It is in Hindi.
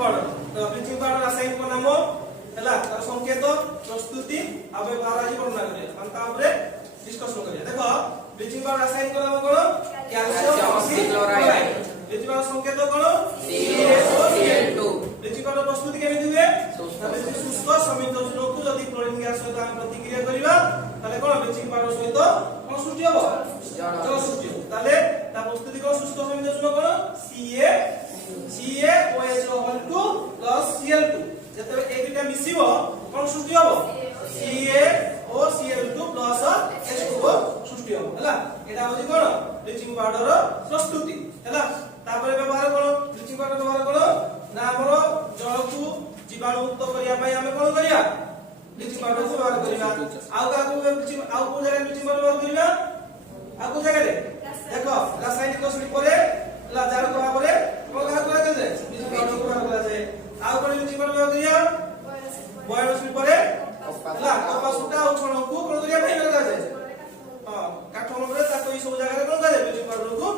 पाउडर तो ब्लीचिंग पाउडर रासायनिक नाम हैला तार संकेत प्रस्तुति आ व्यवहार आज वर्णना करिया हम ता ऊपर डिस्कशन करिया देखो ब्लीचिंग पाउडर रासायनिक नाम कोन कैल्शियम ऑक्सीक्लोराइड ब्लीचिंग पाउडर संकेत कोन CaCl2 ब्लीचिंग पाउडर प्रस्तुति केमिति हुए तबे शुष्क समित जल को यदि क्लोरीन गैस सहित हम प्रतिक्रिया करिवा ताले कोन ब्लीचिंग पाउडर सहित कोन सृष्टि हो जल सृष्टि हो ताले ता प्रस्तुति कोन शुष्क समित जल कोन CaOH2 Cl2 जतबे ए दुटा मिसिबो कोन सृष्टि हो CaOCl2 H2O सृष्टि हो हला एटा होजी कोन ब्लीचिंग पाउडर प्रस्तुति हला तापर व्यवहार कोन ब्लीचिंग पाउडर व्यवहार कोन ना हमरो जल को जीवाणु मुक्त करिया पई हमें कोन करिया ब्लीचिंग पाउडर को व्यवहार करिया आउ का को ब्लीचिंग आउ को जगह ब्लीचिंग पाउडर व्यवहार करिया आउ को जगह रे देखो रासायनिक स्थिति परे ला जार को भाबरे कोन का करा जाय ब्लीचिंग पाउडर को व्यवहार करा जाय आउ कोन ब्लीचिंग पाउडर व्यवहार करिया बॉयल स्थिति परे ला कपा सुटा और छण को कोन करिया भाई करा जाय हां काठो रे ता कोई सब जगह रे कोन करा जाय ब्लीचिंग पाउडर को